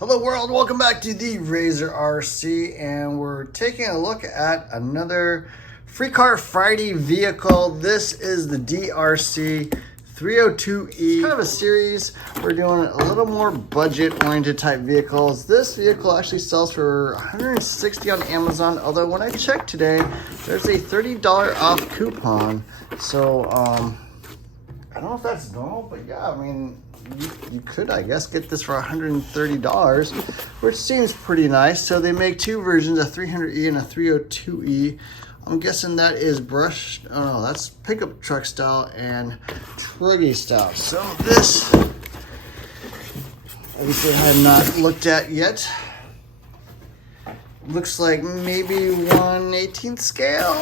Hello world, welcome back to the Razor RC, and we're taking a look at another Free Car Friday vehicle. This is the DEERC 302E. It's kind of a series. We're doing a little more budget-oriented type vehicles. This vehicle actually sells for $160 on Amazon, although when I checked today, there's a $30 off coupon. So, I don't know if that's normal, but yeah, I mean, you could, I guess, get this for $130, which seems pretty nice. So they make two versions, a 300E and a 302E. I'm guessing that is brushed, oh no, that's pickup truck style and truggy style. So this, obviously I have not looked at yet. Looks like maybe 1/18 scale,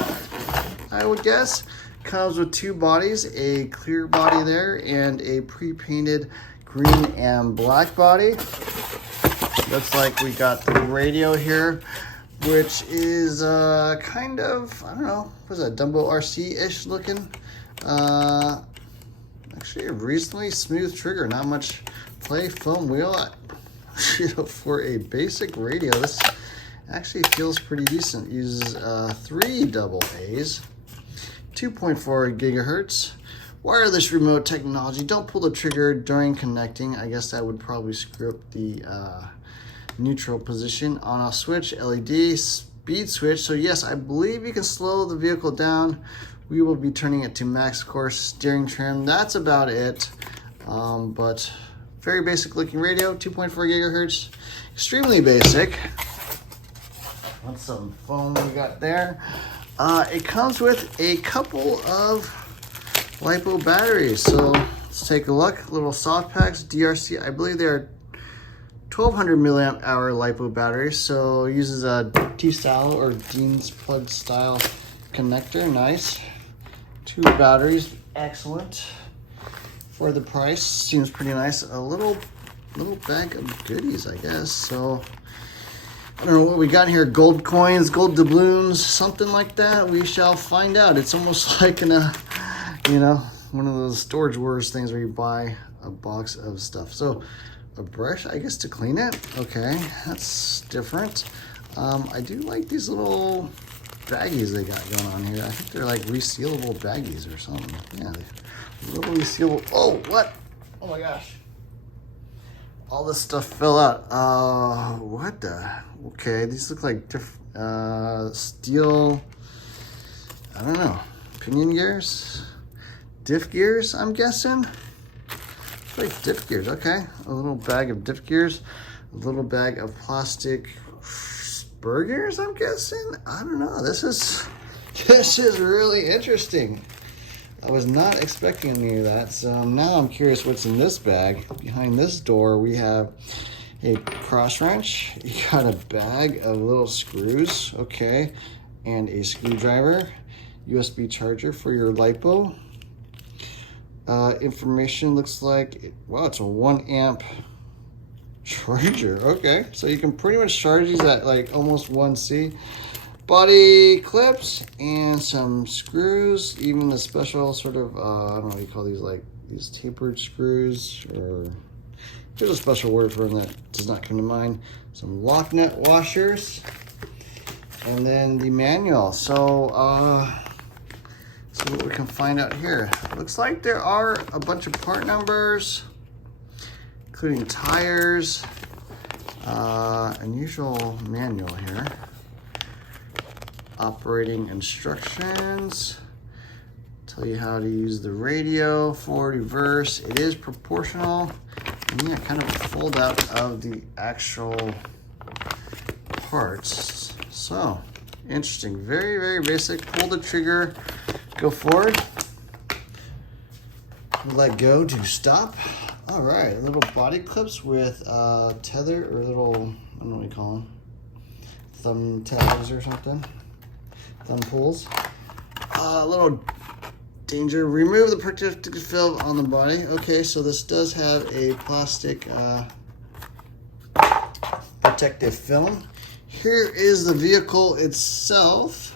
I would guess. Comes with two bodies, a clear body there and a pre-painted green and black body. Looks like we got the radio here, which is kind of, I don't know, what's that, Dumbo RC-ish looking. Actually a reasonably smooth trigger, not much play, foam wheel. For a basic radio, this actually feels pretty decent. Uses 3 AA. 2.4 gigahertz, wireless remote technology. Don't pull the trigger during connecting. I guess that would probably screw up the neutral position. On-off switch, LED, speed switch. So yes, I believe you can slow the vehicle down. We will be turning it to max, of course. Steering trim, that's about it. But very basic looking radio, 2.4 gigahertz, extremely basic. What's some foam we got there? It comes with a couple of LiPo batteries. So let's take a look. Little soft packs, DEERC. I believe they're 1200 milliamp hour LiPo batteries. So it uses a T-style or Dean's plug style connector. Nice. 2 batteries, excellent. For the price, seems pretty nice. A little bag of goodies, I guess. So I don't know what we got here. Gold coins, gold doubloons, something like that. We shall find out. It's almost like one of those Storage Wars things where you buy a box of stuff. So a brush, I guess, to clean it. Okay, that's different. I do like these little baggies they got going on here. I think they're like resealable baggies or something. Yeah, little resealable. Oh, what? Oh my gosh. All this stuff fell out. What the? Okay, these look like steel, I don't know, pinion gears? Diff gears, I'm guessing? It's like diff gears, okay. A little bag of diff gears, a little bag of plastic spur gears, I'm guessing? I don't know, this is really interesting. I was not expecting any of that, so now I'm curious what's in this bag. Behind this door, we have a cross wrench. You got a bag of little screws, okay, and a screwdriver, USB charger for your LiPo. Information looks like, wow, it's a 1 amp charger, okay. So you can pretty much charge these at like almost 1C. Body clips and some screws, even a special sort of, I don't know what you call these, like these tapered screws, or there's a special word for them that does not come to mind. Some lock nut washers, and then the manual. So, see what we can find out here. Looks like there are a bunch of part numbers, including tires, unusual manual here. Operating instructions, tell you how to use the radio, forward, reverse. It is proportional, and yeah, kind of a fold out of the actual parts. So interesting, very, very basic. Pull the trigger, go forward, let go to stop. All right, little body clips with tether, or little, I don't know what you call them, thumb tethers or something. Thumb pulls. A little danger. Remove the protective film on the body. Okay, so this does have a plastic protective film. Here is the vehicle itself.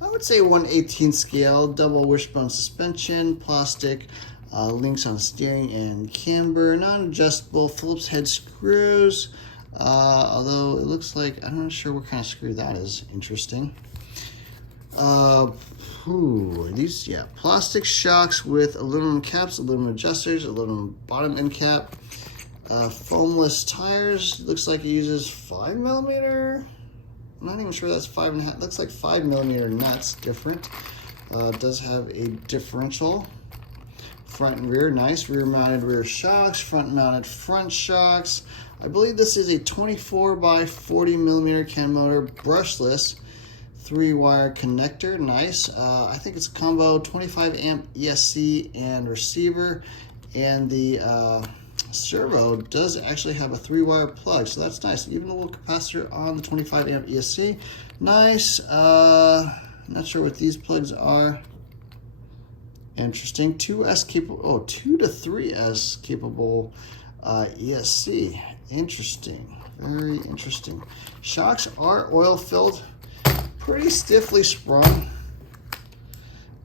I would say 1/18 scale, double wishbone suspension, plastic Links on steering and camber, non-adjustable Phillips head screws. Although it looks like, I'm not sure what kind of screw that is. Interesting. These, yeah, plastic shocks with aluminum caps, aluminum adjusters, aluminum bottom end cap. Foamless tires. Looks like it uses 5mm. I'm not even sure that's 5.5. Looks like 5mm nuts. Different. Does have a differential. Front and rear, nice. Rear mounted rear shocks. Front mounted front shocks. I believe this is a 24 by 40mm Ken motor, brushless, 3-wire connector. Nice. I think it's a combo 25 amp ESC and receiver, and the servo does actually have a 3-wire plug, so that's nice. Even a little capacitor on the 25 amp ESC. Nice. Not sure what these plugs are. Interesting. 2S capable, 2 to 3S capable ESC. Interesting. Very interesting. Shocks are oil filled, pretty stiffly sprung.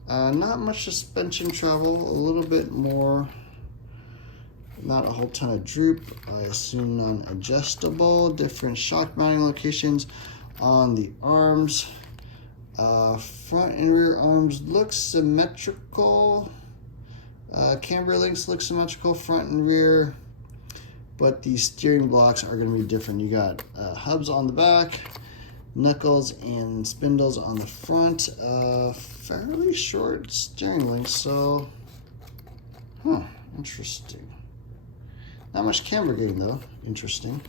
Not much suspension travel, a little bit more. Not a whole ton of droop. I assume non-adjustable. Different shock mounting locations on the arms. Front and rear arms look symmetrical. Camber links look symmetrical, front and rear. But the steering blocks are going to be different. You got hubs on the back, knuckles and spindles on the front. Fairly short steering links, so interesting. Not much camber gain though. Interesting.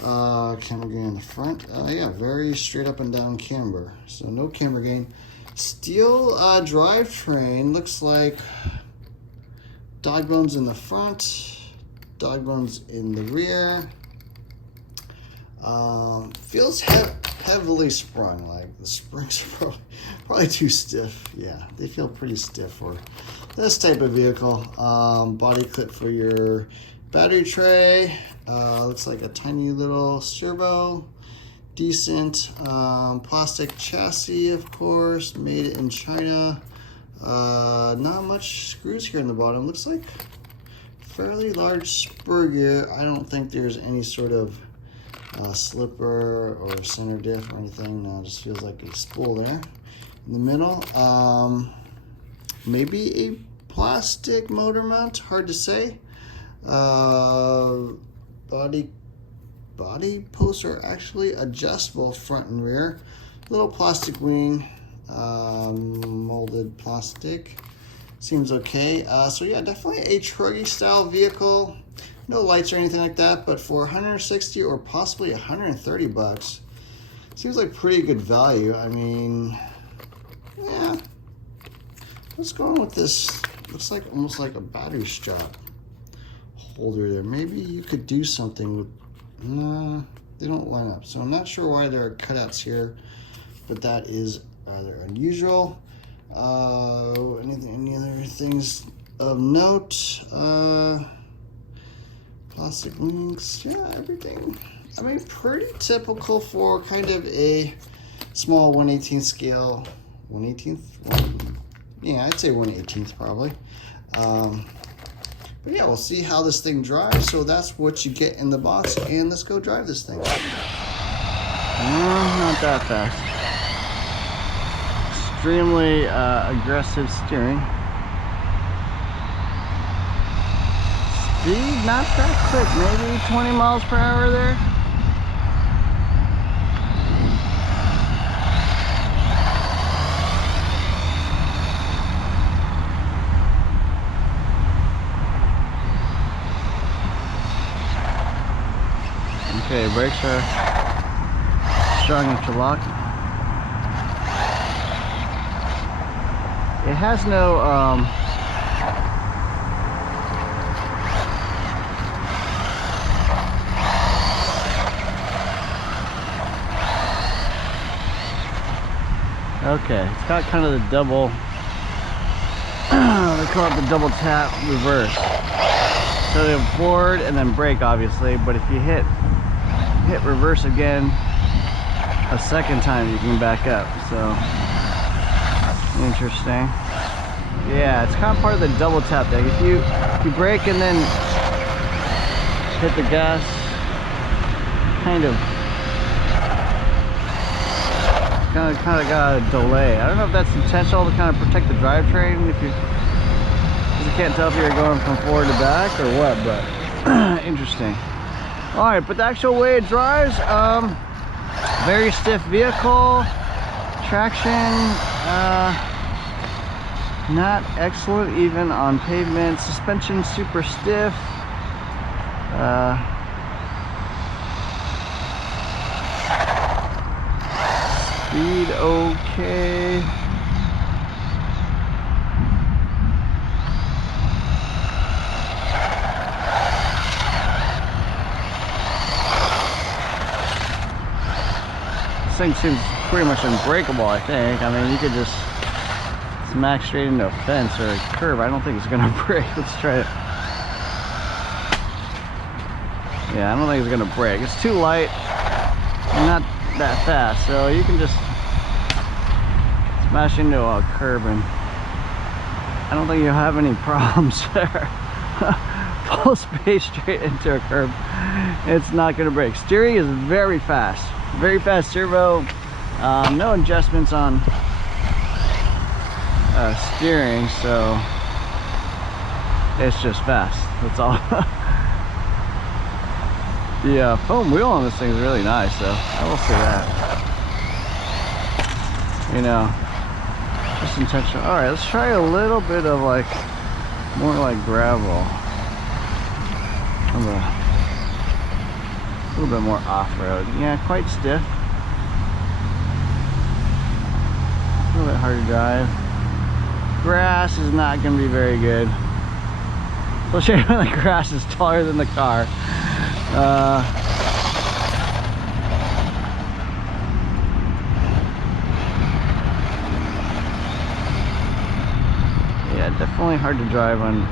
Camber gain in the front. Yeah, very straight up and down camber. So no camber gain. Steel drivetrain. Looks like dog bones in the front, dog bones in the rear. Feels heavily sprung. Like the springs are probably too stiff. Yeah, they feel pretty stiff for this type of vehicle. Body clip for your battery tray. Looks like a tiny little servo. Decent. Plastic chassis, of course, made in China. Not much screws here in the bottom. Looks like fairly large spur gear. I don't think there's any sort of slipper or center diff or anything. No, it just feels like a spool there in the middle. Maybe a plastic motor mount, hard to say. Body posts are actually adjustable front and rear. Little plastic wing, molded plastic. Seems okay. So yeah, definitely a truggy style vehicle. No lights or anything like that, but for 160 or possibly 130 bucks, seems like pretty good value. I mean, yeah. What's going on with this? Looks like almost like a battery strap holder there. Maybe you could do something with. No, they don't line up. So I'm not sure why there are cutouts here, but that is rather unusual. Any other things of note? Plastic links, yeah, everything. I mean, pretty typical for kind of a small 1/18 scale. 1/18? Yeah, I'd say 1/18 probably. But yeah, we'll see how this thing drives. So that's what you get in the box, and let's go drive this thing. Not that fast. Extremely aggressive steering. Speed, not that quick, maybe 20 miles per hour there. Okay, brakes are strong enough to lock. It has no okay, it's got kind of the double they call it the double tap reverse. So they have forward and then brake obviously, but if you hit reverse again a second time, you can back up. So interesting. Yeah, it's kind of part of the double tap thing. If you brake and then hit the gas, kind of got a delay. I don't know if that's intentional to kind of protect the drivetrain. If you can't tell if you're going from forward to back or what, but interesting. All right, but the actual way it drives, very stiff vehicle. Traction, not excellent even on pavement. Suspension super stiff. Speed okay. This thing seems pretty much unbreakable, I think. I mean, you could just smack straight into a fence or a curb. I don't think it's gonna break. Let's try it. Yeah, I don't think it's gonna break. It's too light and not that fast, so you can just smash into a curb and I don't think you'll have any problems there. Full space straight into a curb, it's not gonna break. Steering is very fast servo. No adjustments on steering, so it's just fast. That's all. The foam wheel on this thing is really nice, though. I will say that. You know, just intentional. All right, let's try a little bit of like more like gravel. A little bit more off-road. Yeah, quite stiff. A little bit hard to drive. Grass is not going to be very good. Especially when the grass is taller than the car. Yeah, definitely hard to drive on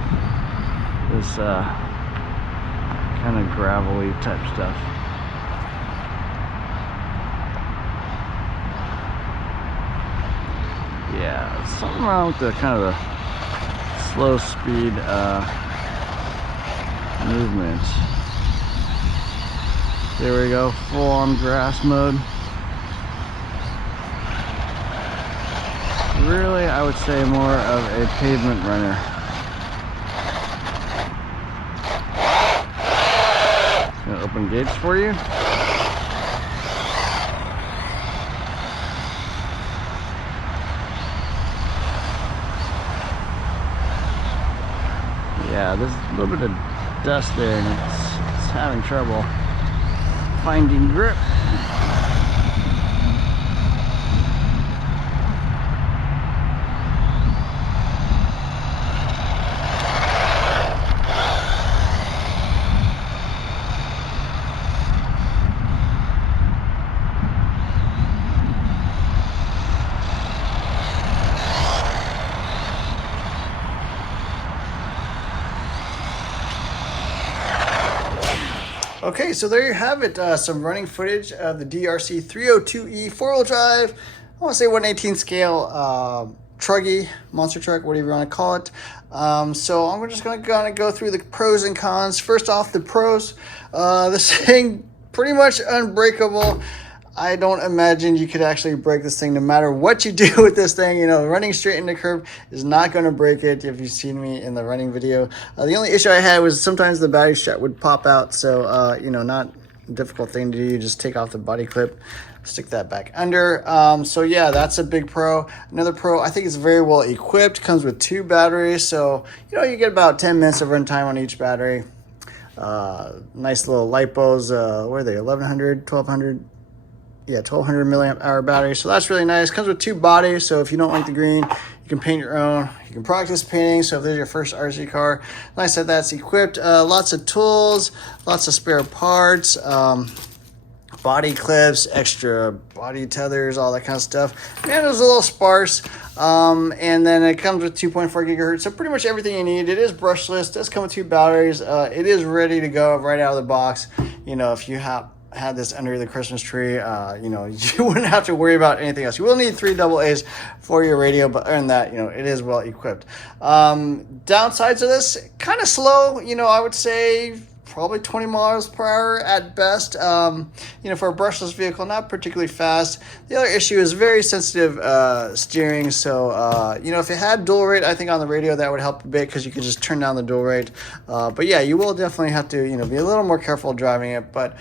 this kind of gravelly type stuff. Yeah, something wrong with the kind of the slow speed movement. There we go, full on grass mode. Really, I would say more of a pavement runner. Gonna open gates for you. Yeah, there's a little bit of dust there and it's having trouble finding grip. Okay, so there you have it. Some running footage of the DEERC 302E four-wheel drive. I want to say 1/18 scale truggy, monster truck, whatever you want to call it. So I'm just going to go through the pros and cons. First off, the pros. This thing pretty much unbreakable. I don't imagine you could actually break this thing no matter what you do with this thing. You know, running straight into the curb is not going to break it if you've seen me in the running video. The only issue I had was sometimes the battery strap would pop out. So, you know, not a difficult thing to do. You just take off the body clip, stick that back under. So, yeah, that's a big pro. Another pro, I think it's very well equipped. Comes with 2 batteries. So, you know, you get about 10 minutes of run time on each battery. Nice little lipos. What are they, 1100, 1200? Yeah, 1200 milliamp hour battery, so that's really nice. Comes with 2 bodies, so if you don't like the green, you can paint your own. You can practice painting, so if there's your first RC car, like I said, that's equipped. Lots of tools, lots of spare parts, body clips, extra body tethers, all that kind of stuff. Man, it was a little sparse. And then it comes with 2.4 gigahertz, so pretty much everything you need. It is brushless, does come with 2 batteries. It is ready to go right out of the box. You know, if you had this under the Christmas tree, you know, you wouldn't have to worry about anything else. You will need 3 AA's for your radio, but other than that, you know, it is well equipped. Downsides of this, kind of slow, you know, I would say probably 20 miles per hour at best. You know, for a brushless vehicle, not particularly fast. The other issue is very sensitive steering. So, you know, if it had dual rate, I think on the radio that would help a bit because you could just turn down the dual rate. But yeah, you will definitely have to, you know, be a little more careful driving it. But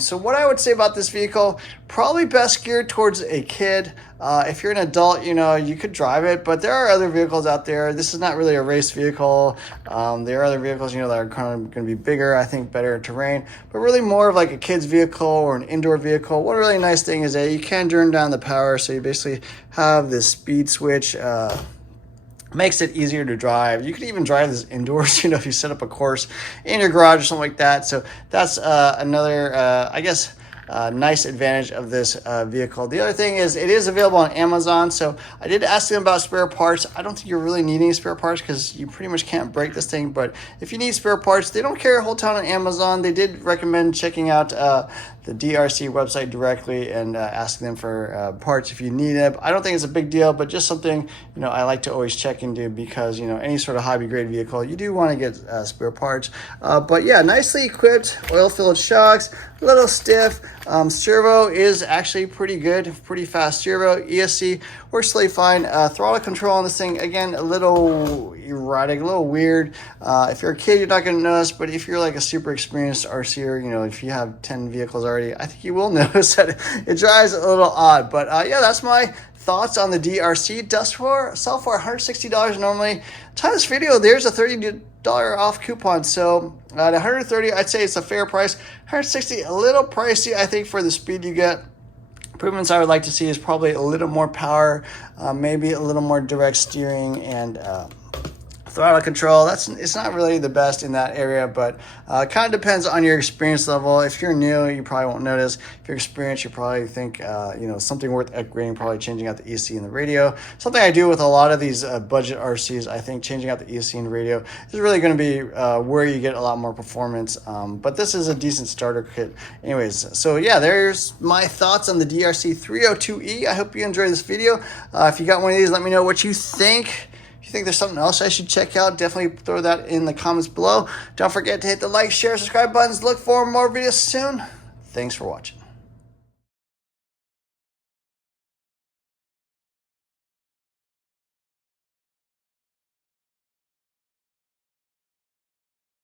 so what I would say about this vehicle, probably best geared towards a kid. If you're an adult, you know, you could drive it, but there are other vehicles out there. This is not really a race vehicle. There are other vehicles, you know, that are kind of going to be bigger, I think better terrain, but really more of like a kid's vehicle or an indoor vehicle. One really nice thing is that you can turn down the power, so you basically have this speed switch. Makes it easier to drive. You could even drive this indoors, you know, if you set up a course in your garage or something like that. So that's another, I guess, nice advantage of this vehicle. The other thing is it is available on Amazon. So I did ask them about spare parts. I don't think you're really needing spare parts because you pretty much can't break this thing. But if you need spare parts, they don't carry a whole ton on Amazon. They did recommend checking out the DRC website directly and asking them for parts if you need it. I don't think it's a big deal, but just something, you know, I like to always check into because, you know, any sort of hobby grade vehicle, you do want to get spare parts. But yeah, nicely equipped, oil-filled shocks, a little stiff. Servo is actually pretty good, pretty fast servo. ESC works really fine. Throttle control on this thing, again, a little erratic, a little weird. If you're a kid, you're not going to notice, but if you're like a super experienced RCer, you know, if you have 10 vehicles already, I think you will notice that it drives a little odd. But yeah, that's my thoughts on the DRC. Does sell for $160 normally. Time this video, there's a $30 off coupon. So at $130, I'd say it's a fair price. $160, a little pricey, I think, for the speed you get. Improvements I would like to see is probably a little more power, maybe a little more direct steering and throttle control. It's not really the best in that area, but kind of depends on your experience level. If you're new, you probably won't notice. If you're experienced, you probably think you know, something worth upgrading, probably changing out the ESC and the radio. Something I do with a lot of these budget RCs. I think changing out the ESC and the radio is really going to be where you get a lot more performance. But this is a decent starter kit anyways. So yeah, there's my thoughts on the DRC 302E. I hope you enjoyed this video. If you got one of these, let me know what you think. If you think there's something else I should check out, definitely throw that in the comments below. Don't forget to hit the like, share, subscribe buttons. Look for more videos soon. Thanks for watching.